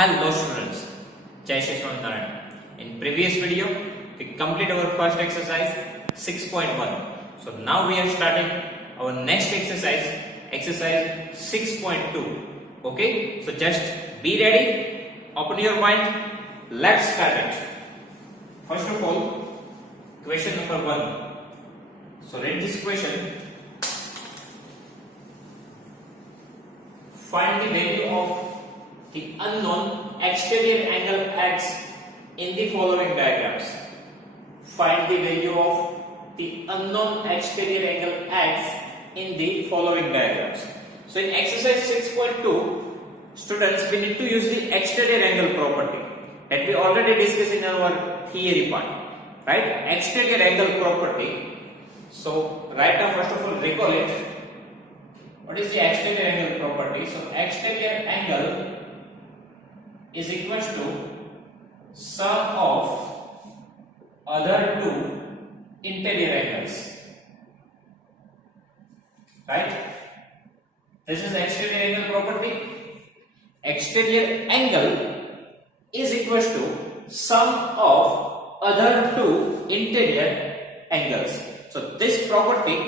Hello students, Jai Shri Swaminarayan. In previous video, we completed our first exercise 6.1. So now we are starting our next exercise, exercise 6.2. Okay, so just be ready, open your mind, let's start it. First of all, question number 1. So read this question. Find the value of the unknown exterior angle x in the following diagrams. Find the value of the unknown exterior angle x in the following diagrams. So in exercise 6.2, students, we need to use the exterior angle property that we already discussed in our theory part, right? Exterior angle property. So right now, first of all, recall it. What is the exterior angle property? So exterior angle is equal to sum of other two interior angles, right? This is exterior angle property. Exterior angle is equal to sum of other two interior angles. So this property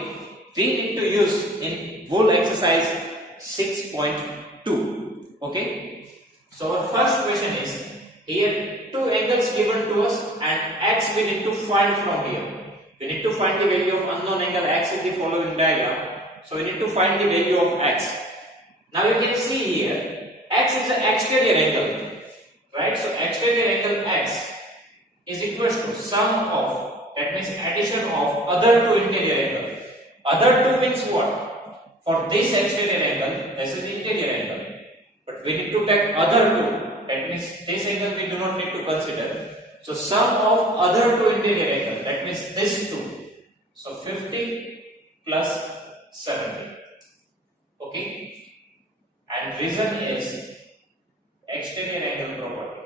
we need to use in whole exercise 6.2. Okay. So our first question is, here two angles given to us and x we need to find from here. We need to find the value of unknown angle x in the following diagram. So we need to find the value of x. Now you can see here, x is the exterior angle, right? So exterior angle x is equal to sum of, that means addition of other two interior angle. Other two means what? For this exterior angle, this is interior angle. But we need to take other two, that means this angle we do not need to consider. So sum of other two interior angle, that means this two. So 50 plus 70. Okay. And reason is exterior angle property.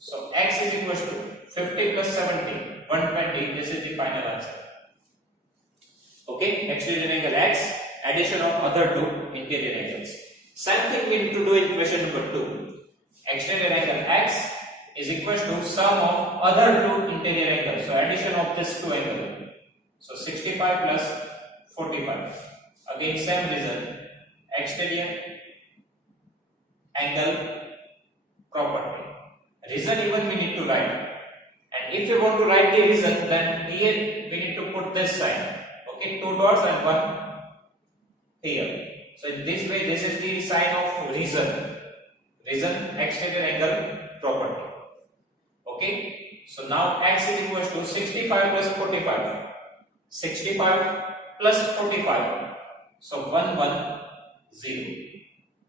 So x is equal to 50 plus 70, 120. This is the final answer. Okay, exterior angle x, addition of other two interior angles. Same thing we need to do in question number 2. Exterior angle x is equal to sum of other two interior angles. So addition of this two angle. So 65 plus 45. Again same reason. Exterior angle property. Reason even we need to write. And if you want to write the reason, then here we need to put this sign. Okay, two dots and one here. So in this way, this is the sign of reason. Reason, exterior angle property. Okay. So now x is equal to 65 plus 45. 65 plus 45. So 110.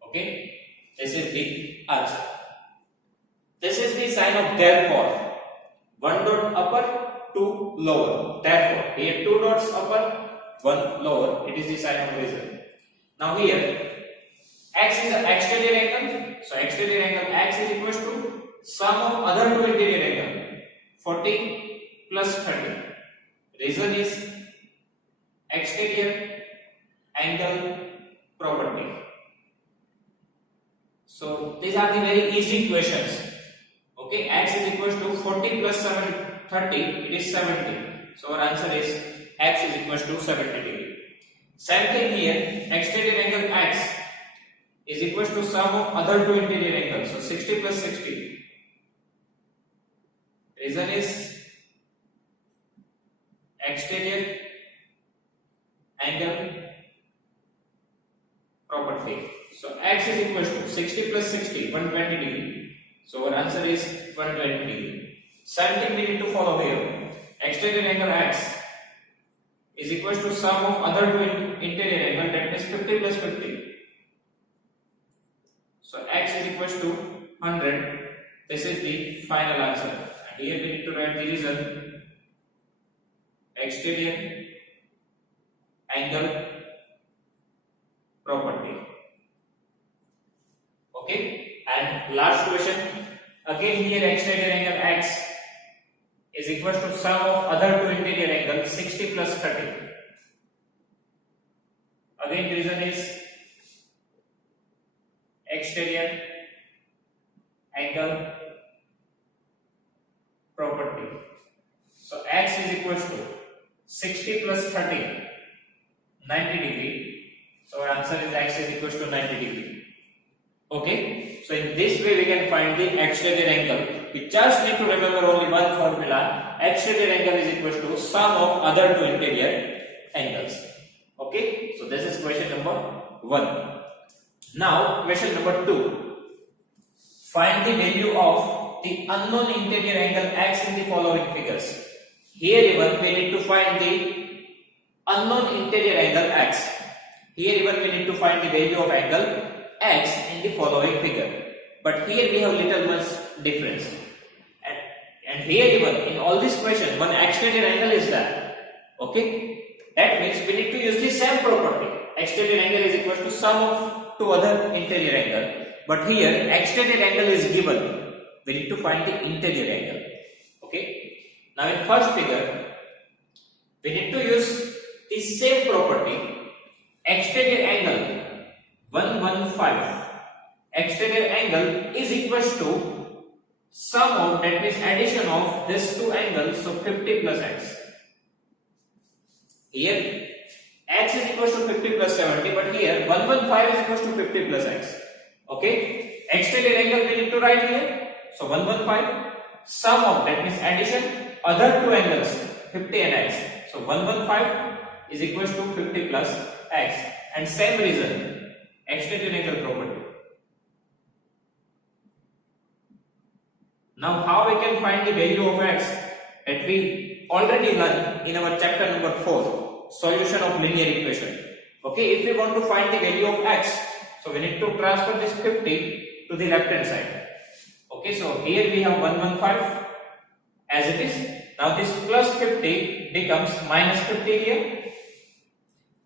Okay. This is the answer. This is the sign of therefore. One dot upper, two lower. Therefore, here two dots upper, one lower. It is the sign of reason. Now here, x is the exterior angle. So exterior angle x is equal to sum of other two interior angle. 40 plus 30. Reason is exterior angle property. So these are the very easy questions. Okay, x is equal to 40 plus 30. It is 70. So our answer is x is equal to 70 degree. Same thing here, exterior angle x is equal to sum of other two interior angles. So 60 plus 60. Reason is exterior angle property. So x is equal to 60 plus 60, 120 degree. So our answer is 120 degree. Same thing we need to follow here. Exterior angle x is equal to sum of other two interior angle, that is 50 plus 50. So x is equal to 100. This is the final answer. And here we need to write the reason. Exterior angle property. Okay. And last question. Again here exterior angle x is equal to sum of other two interior angles 60 plus 30. again reason is exterior angle property. So x is equals to 60 plus 30, 90 degree. So our answer is x is equals to 90 degree. Okay, so in this way we can find the exterior angle. We just need to remember only one formula. Exterior angle is equals to sum of other two interior angles. Okay, so this is question number 1. Now question number 2. Find the value of the unknown interior angle x in the following figures. Here even we need to find the unknown interior angle x. Here even we need to find the value of angle x in the following figure. But here we have little much difference. And here even in all this question one exterior angle is there. Okay, that means we need to use the same property. Exterior angle is equal to sum of two other interior angle. But here exterior angle is given. We need to find the interior angle. Okay. Now in first figure we need to use the same property. Exterior angle 115. Exterior angle is equals to sum of, that means addition of these two angles, so 50 plus x. Here x is equals to 50 plus 70, but here 115 is equals to 50 plus x. Okay, exterior angle we need to write here. So 115 sum of, that means addition other two angles 50 and x. So 115 is equals to 50 plus x, and same reason exterior angle property. Now how we can find the value of x that we already learned in our chapter number 4, solution of linear equation. Okay, if we want to find the value of x, so we need to transfer this 50 to the left hand side. Okay, so here we have 115 as it is. Now this plus 50 becomes minus 50 here.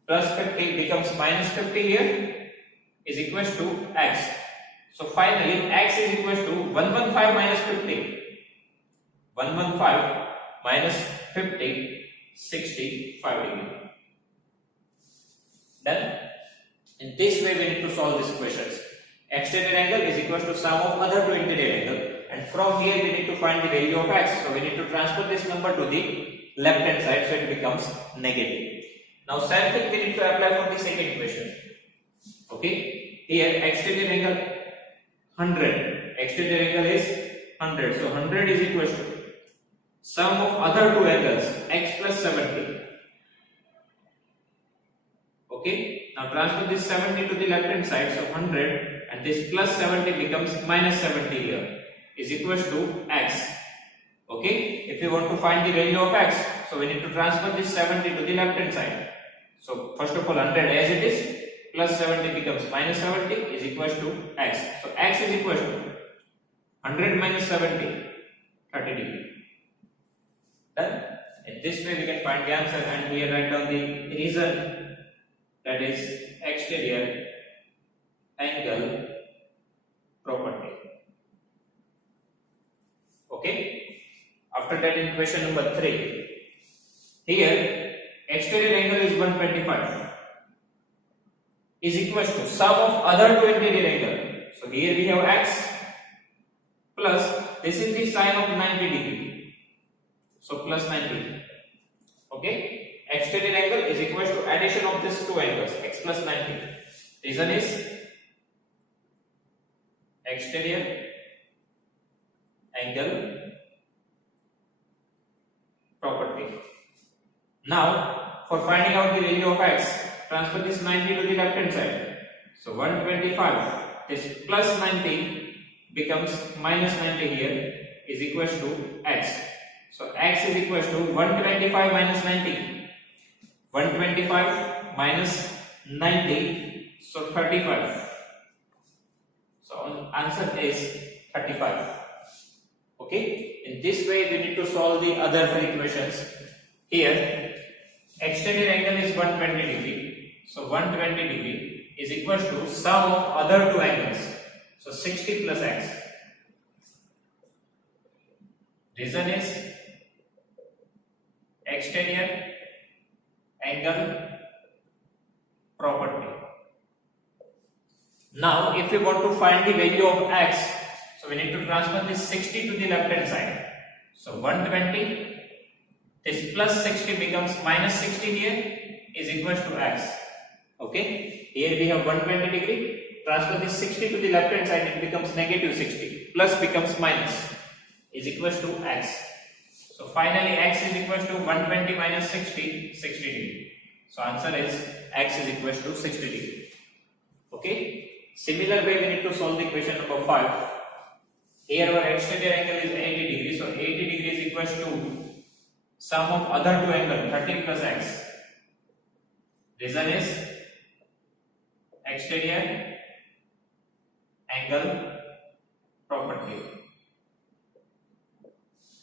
Plus 50 becomes minus 50 here is equals to x. So finally x is equals to 115 minus 50. 115 minus 50, 65 degree. Then in this way we need to solve these questions. Exterior angle is equals to sum of other two interior angle, and from here we need to find the value of x. So we need to transfer this number to the left hand side, so it becomes negative. Now same thing we need to apply for the second question. Okay, here exterior angle 100. Exterior angle is 100. So 100 is equals to sum of other two angles x plus 70. Okay, now transfer this 70 to the left hand side. So 100 and this plus 70 becomes minus 70 here is equals to x. Okay, if we want to find the value of x, so we need to transfer this 70 to the left hand side. So first of all 100 as it is, plus 70 becomes minus 70 is equals to x. So x is equals to 100 minus 70, 30 degree. Then in this way we can find the answer, and we write down the reason, that is exterior angle property. Okay. After that in question number 3, here exterior angle is 125 is equals to sum of other two interior angle. So here we have x plus this is the sine of 90 degree. So plus 90. Okay. Exterior angle is equals to addition of these two angles x plus 90. Reason is exterior angle property. Now for finding out the value of x, transfer this 90 to the left hand side. So 125, this plus 90 becomes minus 90 here is equals to x. So x is equals to 125 minus 90. 125 minus 90, so 35. So answer is 35. Okay. In this way we need to solve the other three equations. Here exterior angle is 120 degree. So 120 degree is equals to sum of other two angles. So 60 plus x. Reason is exterior angle property. Now if we want to find the value of x, so we need to transfer this 60 to the left hand side. So 120, this plus 60 becomes minus 60 here, is equals to x. Okay, here we have 120 degree, transfer this 60 to the left hand side, it becomes negative 60, plus becomes minus, is equals to x. So finally x is equals to 120 minus 60, 60 degree. So answer is x is equals to 60 degree. Okay. Similar way we need to solve the equation number 5. Here our exterior angle is 80 degree. So 80 degree is equals to sum of other two angles 30 plus x. Reason is exterior angle property.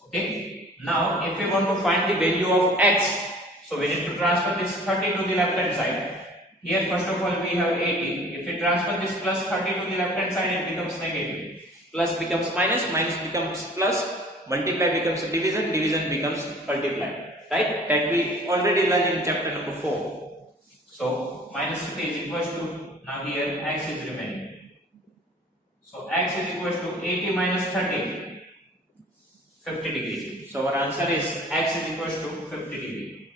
Okay. Now if we want to find the value of x, so we need to transfer this 30 to the left hand side. Here first of all we have 80. If we transfer this plus 30 to the left hand side, it becomes negative. Plus becomes minus, minus becomes plus, multiply becomes division, division becomes multiply. Right? That we already learned in chapter number 4. So minus 50 is equals to, now here x is remaining. So x is equals to 80 minus 30, 50 degree. So our answer is x is equals to 50 degree.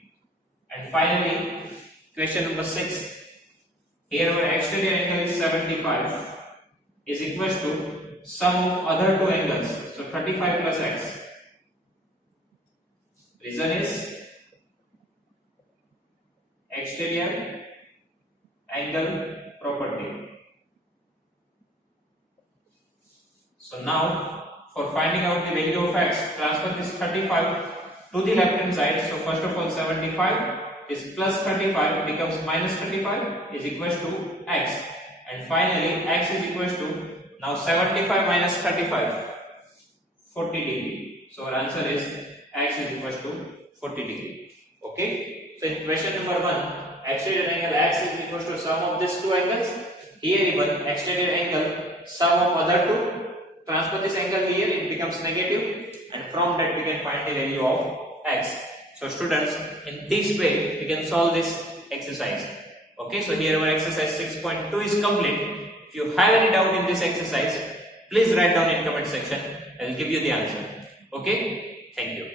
And finally, question number 6. Here our exterior angle is 75, is equals to sum of other two angles. So 35 plus x. Reason is exterior angle property. So now for finding out the value of x, transfer this 35 to the left hand side. So first of all 75 is plus 35 becomes minus 35 is equals to x, and finally x is equals to, now 75 minus 35, 40 degree. So our answer is x is equals to 40 degree. Okay, so in question number 1, exterior angle x is equals to sum of these two angles. Here even exterior angle sum of other two, transfer this angle here, it becomes negative, and from that we can find the value of x. So students, in this way we can solve this exercise. Okay, so here our exercise 6.2 is complete. If you have any doubt in this exercise, please write down in comment section. I will give you the answer. Okay, thank you.